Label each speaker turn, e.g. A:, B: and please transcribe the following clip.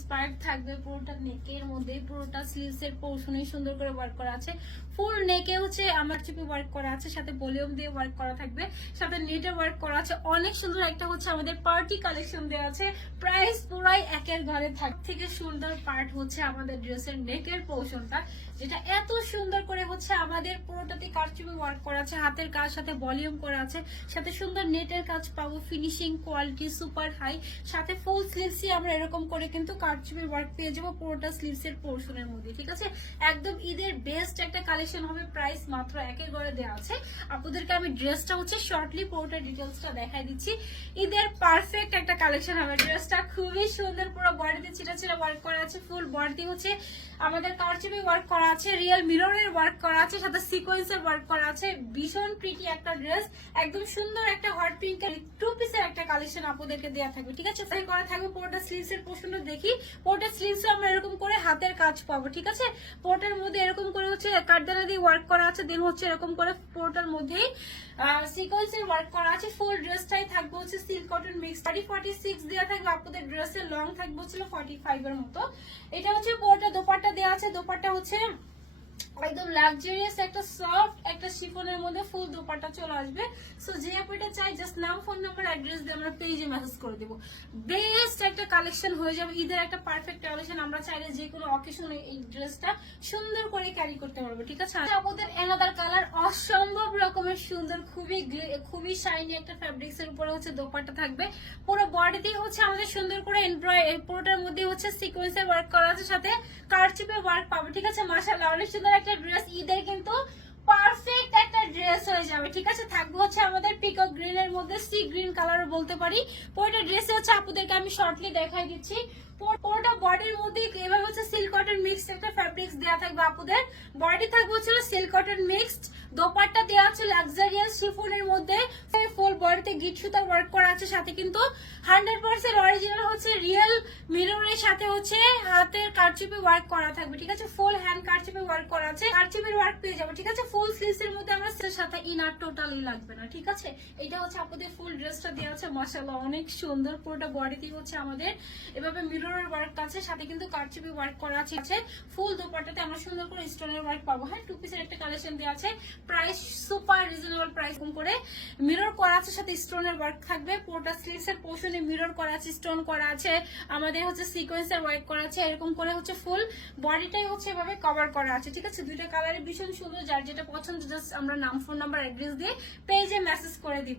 A: Spark থাকবে, পুরোটা নেকের মধ্যে, পুরোটা স্লিভস এর পোর্শনে সুন্দর করে ওয়ার্ক করা আছে। ফুল নেকে হচ্ছে আমার চিপে ওয়ার্ক করা আছে, সাথে ভলিউম দিয়ে ওয়ার্ক করা থাকবে, সাথে নেটে ওয়ার্ক করা আছে। অনেক সুন্দর একটা হচ্ছে আমাদের পার্টি কালেকশন দেওয়া আছে। প্রাইস পুরাই একের ঘরে থাক থেকে সুন্দর পার্ট হচ্ছে আমাদের ড্রেসের নেকের পোর্শনটা যেটা এত সুন্দর করে হচ্ছে আমাদের পুরোটাতে কারচুপি ওয়ার্ক করা আছে, হাতের কাজ, সাথে ভলিউম করা আছে, সাথে সুন্দর নেটের কাজ পাবো ফিনিশিং কোয়ালিটি সুপার হাই সাথে ফুল স্লিভসই আমরা এরকম করে কিন্তু কারচুপির ওয়ার্ক পেয়ে যাব পুরোটা স্লিভস এর পোর্শনের মধ্যে, ঠিক আছে? একদম ঈদের বেস্ট একটা কালেকশন হবে প্রাইস মাত্র একের ঘরে দেওয়া আছে। আপনাদেরকে আমি ড্রেসটা হচ্ছে শর্টলি পুরোটা ডিটেলসটা দেখাই দিচ্ছি। ঈদের পারফেক্ট একটা কালেকশন হবে ড্রেসটা খুবই সুন্দর, পুরো বডিতে ছিটা ছিটা ওয়ার্ক করা আছে ফুল বডিতে হচ্ছে আমাদের কারচুপি ওয়ার্ক করা আছে রিয়েল মিররের ওয়ার্ক করা আছে, সাথে সিকোয়েন্সের ওয়ার্ক করা আছে, ভীষণ প্রিটি একটা ড্রেস একদম সুন্দর একটা হট পিঙ্ক টু পিসের একটা কালেকশন আপনাদেরকে দেওয়া থাকবে, ঠিক আছে? করা থাকবে পুরোটা স্লিভস এর পোর্শনটা দেখি। পুরোটা স্লিভসে আমরা এরকম করে হাতের কাজ পাবো, ঠিক আছে? পোর্টের মধ্যে এরকম করে হচ্ছে কাঠদানা দিয়ে ওয়ার্ক করা আছে দেন হচ্ছে এরকম করে পোর্টার মধ্যেই সিকোয়েন্সের ওয়ার্ক করা আছে। ফুল ড্রেসটাই থাকবে হচ্ছে silk cotton mix thirty forty six দেওয়া থাকবে, আপনাদের ড্রেসের লং থাকবে হচ্ছিল ফর্টি ফাইভ এর মতো। এটা হচ্ছে পোর্টা দোপাট্টা দেওয়া আছে। দোপাট্টা হচ্ছে একদম লাক্সারিয়াস একটা সফট একটা শিফনের মধ্যে ফুল দোপাট্টা চলে আসবে। সো যে আপনাটা চাই জাস্ট নাম ফোন নাম্বার অ্যাড্রেস দিয়ে আমরা পেজে মেসেজ করে দেবো। বেস্ট একটা কালেকশন হয়ে যাবে ঈদের একটা পারফেক্ট কালেকশন আমরা চাইলে যে কোনো অকেশনে এই ড্রেসটা সুন্দর করে ক্যারি করতে পারব, ঠিক আছে? আমাদের এনাদার কালার অসম্ভব রকমের সুন্দর, খুবই খুবই শাইনি একটা ফ্যাব্রিক্স এর উপরে হচ্ছে দোপাট্টা থাকবে। পুরো বডিতেই হচ্ছে আমাদের সুন্দর করে এমব্রয় পুরোটার মধ্যে হচ্ছে সিকোয়েন্সের ওয়ার্ক করা আছে, সাথে কারচিপের ওয়ার্ক পাবে, ঠিক আছে? মাশাআল্লাহ, অনেক সুন্দর একটা ড্রেস ঈদের কিন্তু পারফেক্ট একটা ড্রেস হয়ে যাবে, ঠিক আছে? থাকবে হচ্ছে আমাদের পিকক গ্রিন এর মধ্যে সি গ্রিন কালারও বলতে পারি। পুরোটা ড্রেস হচ্ছে আপুদেরকে আমি শর্টলি দেখাই দিচ্ছি। পুরোটা বডির মধ্যে এভাবে হচ্ছে সিল্ক কটন মিক্সড একটা ফ্যাব্রিক্স দেওয়া থাকবে আপুদের। বডি থাকবে হচ্ছে সিল্ক কটন মিক্সড দোপাট্টা দেওয়া হচ্ছে লাক্সারিয়াস শিফনের মধ্যে। ফুল বডিতে গিট সুতার ওয়ার্ক করা আছে, সাথে কিন্তু হান্ড্রেড পার্সেন্ট অরিজিনাল হচ্ছে রিয়েল মিররের সাথে হচ্ছে হাতের কারচুপি ওয়ার্ক করা থাকবে, ঠিক আছে? ফুল হ্যান্ড কারচুপি ওয়ার্ক করা আছে, কারচুপির ওয়ার্ক পেয়ে যাব, ঠিক আছে? ফুল স্লিভস এর মধ্যে আমরা সাথে ইনার টোটালি লাগবে না, ঠিক আছে? এটা হচ্ছে আপনাদের ফুল ড্রেসটা দেওয়া আছে মাসাল্লাহ অনেক সুন্দর পুরোটা বডিতে হচ্ছে আমাদের এভাবে মিররের ওয়ার্ক আছে, সাথে কিন্তু কারচুপি ওয়ার্ক করা আছে ফুল দোপাট্টাতে আমরা সুন্দর করে স্টোনের ওয়ার্ক পাবো হ্যাঁ? টু পিসের একটা কালেকশন দেওয়া আছে প্রাইস সুপার রিজনেবল প্রাইস কম করে মিরর করা আছে সাথে স্টোনের ওয়ার্ক থাকবে। পুরোটা স্লিভস এর পোর্শনে মিরর করা আছে স্টোন করা আছে। আমাদের হচ্ছে সিকোয়েন্সের ওয়ার্ক করা আছে। এরকম করে হচ্ছে ফুল বডিটাই হচ্ছে এভাবে কভার করা আছে, ঠিক আছে? দুইটা কালারে ভীষণ সুন্দর, যার যেটা পছন্দ জাস্ট আমরা নাম ফোন নাম্বার অ্যাড্রেস দিয়ে পেজে মেসেজ করে দিব।